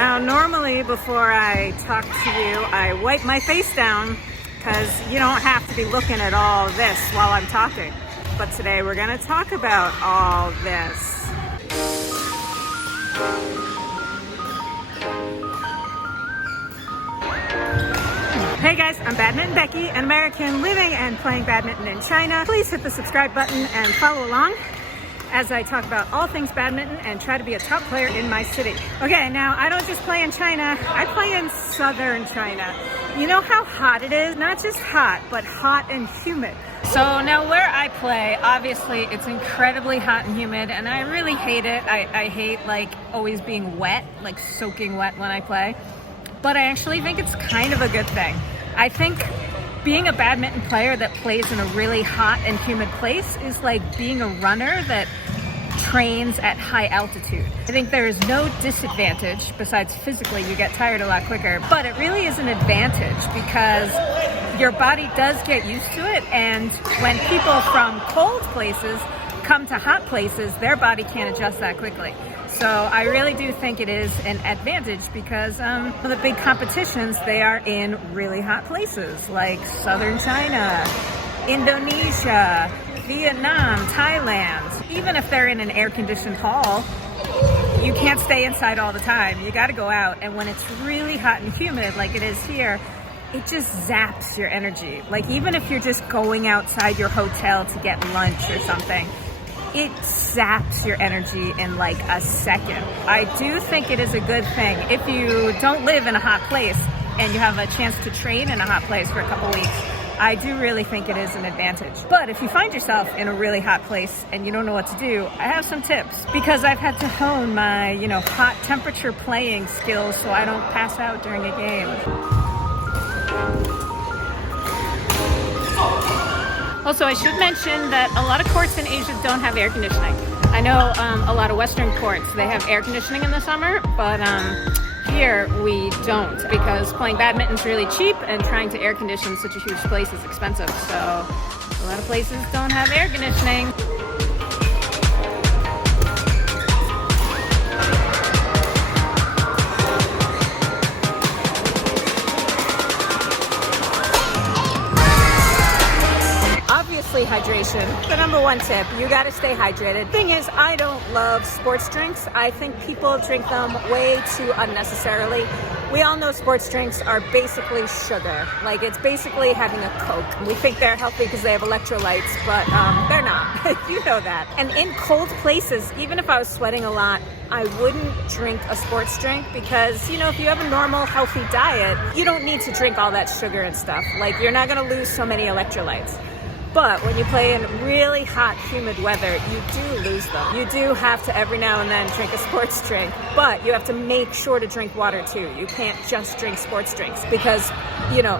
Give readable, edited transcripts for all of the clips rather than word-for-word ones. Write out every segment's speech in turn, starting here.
Now, normally before I talk to you, I wipe my face down because you don't have to be looking at all this while I'm talking. But today we're gonna talk about all this. Hey guys, I'm Badminton Becky, an American living and playing badminton in China. Please hit the subscribe button and follow along as I talk about all things badminton and try to be a top player in my city. Okay, now I don't just play in China, I play in southern China. You know how hot it is? Not just hot, but hot and humid. So now where I play, obviously it's incredibly hot and humid and I really hate it. I hate like always being wet, like soaking wet when I play. But I actually think it's kind of a good thing. I think being a badminton player that plays in a really hot and humid place is like being a runner that trains at high altitude. I think there is no disadvantage besides physically you get tired a lot quicker, but it really is an advantage because your body does get used to it, and when people from cold places come to hot places, their body can't adjust that quickly. So I really do think it is an advantage because for the big competitions, they are in really hot places like southern China, Indonesia, Vietnam, Thailand. Even if they're in an air-conditioned hall, you can't stay inside all the time. You gotta go out, and when it's really hot and humid like it is here, it just zaps your energy. Like even if you're just going outside your hotel to get lunch or something, it zaps your energy in like a second. I do think it is a good thing if you don't live in a hot place and you have a chance to train in a hot place for a couple weeks. I do really think it is an advantage. But if you find yourself in a really hot place and you don't know what to do, I have some tips because I've had to hone my, hot temperature playing skills so I don't pass out during a game. Also, I should mention that a lot of courts in Asia don't have air conditioning. I know a lot of Western courts, they have air conditioning in the summer, but here we don't because playing badminton is really cheap and trying to air condition such a huge place is expensive. So a lot of places don't have air conditioning. Hydration, the number one tip. You got to stay hydrated. Thing is, I don't love sports drinks. I think people drink them way too unnecessarily. We all know sports drinks are basically sugar. Like it's basically having a Coke. We think they're healthy because they have electrolytes, but they're not. You know that. And in cold places, even if I was sweating a lot, I wouldn't drink a sports drink because, if you have a normal, healthy diet, you don't need to drink all that sugar and stuff. Like you're not going to lose so many electrolytes. But when you play in really hot, humid weather, you do lose them. You do have to every now and then drink a sports drink, but you have to make sure to drink water too. You can't just drink sports drinks because,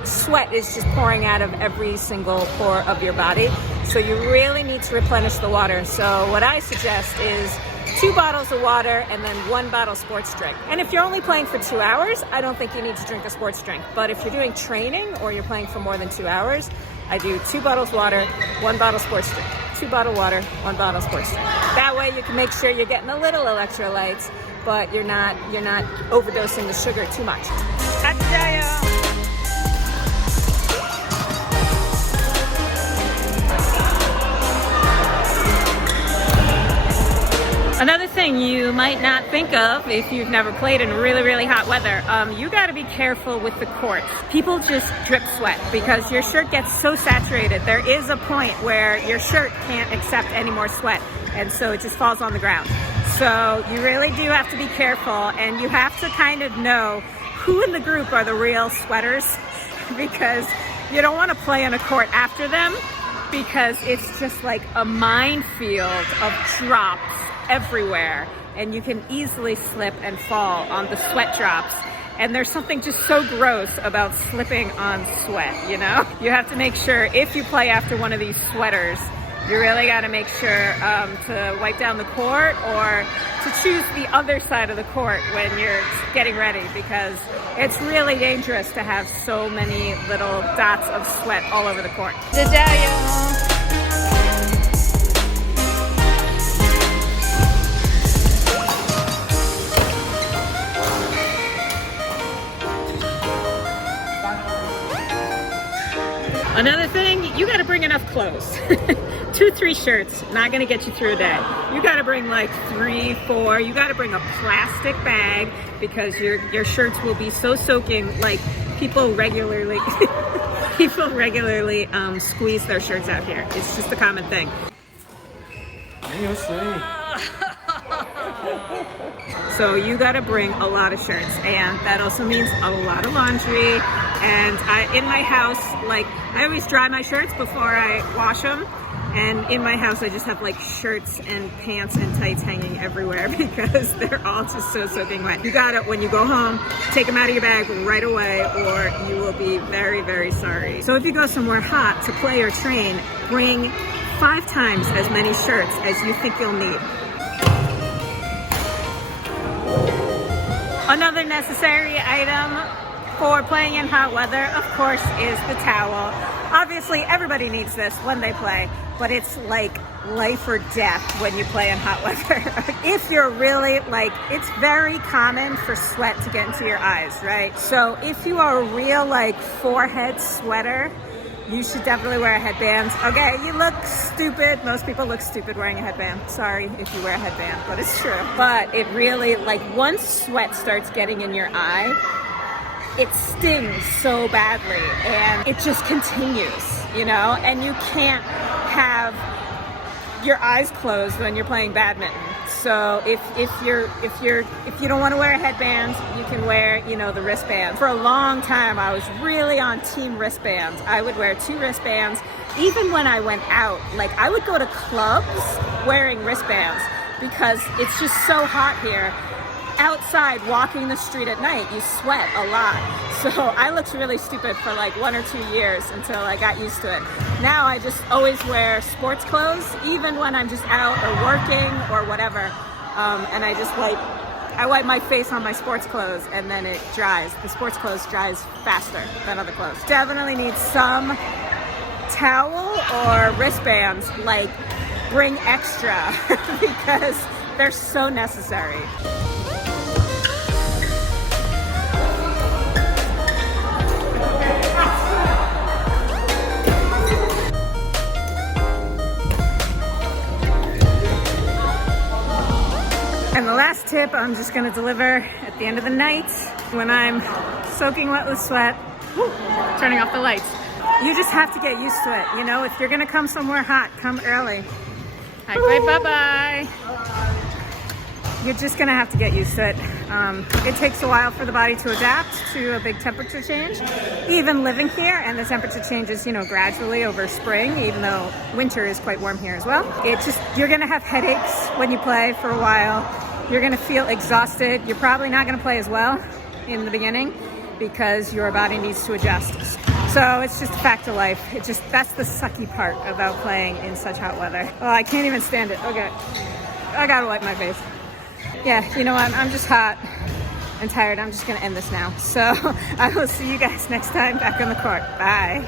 sweat is just pouring out of every single pore of your body. So you really need to replenish the water. So what I suggest is 2 bottles of water and then 1 bottle sports drink. And if you're only playing for 2 hours, I don't think you need to drink a sports drink. But if you're doing training or you're playing for more than 2 hours, I do 2 bottles water, 1 bottle sports drink. 2 bottle water, 1 bottle sports drink. That way you can make sure you're getting a little electrolytes, but you're not overdosing the sugar too much. Adjaya. Another thing you might not think of if you've never played in really, really hot weather, you gotta be careful with the courts. People just drip sweat because your shirt gets so saturated. There is a point where your shirt can't accept any more sweat, and so it just falls on the ground. So you really do have to be careful, and you have to kind of know who in the group are the real sweaters because you don't want to play on a court after them because it's just like a minefield of drops everywhere, and you can easily slip and fall on the sweat drops. And there's something just so gross about slipping on sweat, You have to make sure if you play after one of these sweaters, you really got to make sure to wipe down the court or to choose the other side of the court when you're getting ready because it's really dangerous to have so many little dots of sweat all over the court. Another thing, you gotta bring enough clothes. 2-3 shirts, not gonna get you through a day. You gotta bring like 3-4. You gotta bring a plastic bag because your shirts will be so soaking. Like people regularly squeeze their shirts out here. It's just a common thing. So you gotta bring a lot of shirts, and that also means a lot of laundry. And in my house, like I always dry my shirts before I wash them. And in my house, I just have like shirts and pants and tights hanging everywhere because they're all just so soaking wet. You gotta, when you go home, take them out of your bag right away or you will be very, very sorry. So if you go somewhere hot to play or train, bring 5 times as many shirts as you think you'll need. Another necessary item for playing in hot weather, of course, is the towel. Obviously, everybody needs this when they play, but it's like life or death when you play in hot weather. If you're really like, it's very common for sweat to get into your eyes, right? So if you are a real like forehead sweater, you should definitely wear a headband. Okay, you look stupid. Most people look stupid wearing a headband. Sorry if you wear a headband, but it's true. But it really, like once sweat starts getting in your eye, it stings so badly and it just continues, you know? And you can't have your eyes closed when you're playing badminton. So if you don't want to wear a headband, you can wear, you know, the wristbands. For a long time, I was really on team wristbands. I would wear 2 wristbands. Even when I went out, like I would go to clubs wearing wristbands because it's just so hot here. Outside, walking the street at night, you sweat a lot. So I looked really stupid for like 1 or 2 years until I got used to it. Now I just always wear sports clothes, even when I'm just out or working or whatever. And I just like, I wipe my face on my sports clothes and then it dries. The sports clothes dries faster than other clothes. Definitely need some towel or wristbands, like bring extra because they're so necessary. And the last tip I'm just gonna deliver at the end of the night when I'm soaking wet with sweat. Woo, turning off the lights. You just have to get used to it. You know, if you're gonna come somewhere hot, come early. Hi, bye-bye. You're just gonna have to get used to it. It takes a while for the body to adapt to a big temperature change. Even living here, and the temperature changes, you know, gradually over spring, even though winter is quite warm here as well. You're gonna have headaches when you play for a while. You're gonna feel exhausted. You're probably not gonna play as well in the beginning because your body needs to adjust. So it's just a fact of life. That's the sucky part about playing in such hot weather. Oh, I can't even stand it. Okay, I gotta wipe my face. Yeah, you know what? I'm just hot and tired. I'm just gonna end this now. So I will see you guys next time back on the court. Bye.